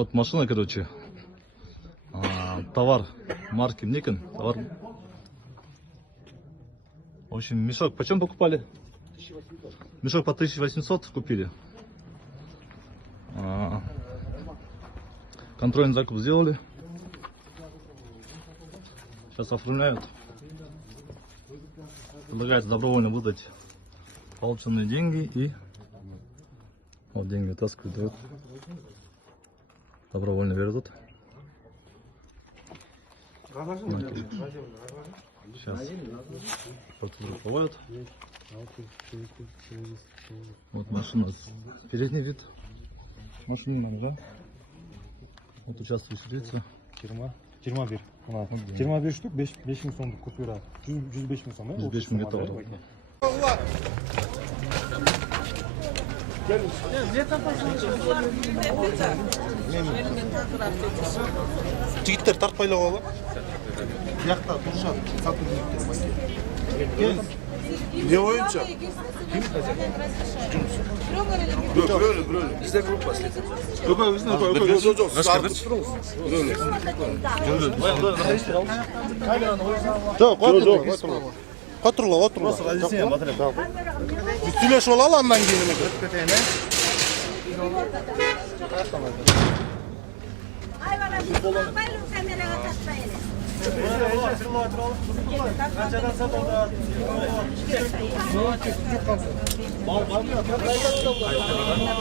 Вот машина, короче. Товар марки Никон. Товар. В общем, мешок почем покупали? Мешок по 1800 купили. Контрольный закуп сделали. Сейчас оформляют. Предлагается добровольно выдать полученные деньги и вот деньги вытаскивают, дают. Добровольно вернут. Сейчас процедуру проводят. Вот машина, передний вид машины, да? Вот участвующий лица. 21. Мына 21 штук 5000 сомдук купюра. 105 миң сом, 105 миң кетіп отыр. Жігіттер тартпайлап алып. Яқта тұршат сатып кел. Не ойынша? Грөлі. Бізде группа слеті. Отырла. Түлешіп алалы андан кейін.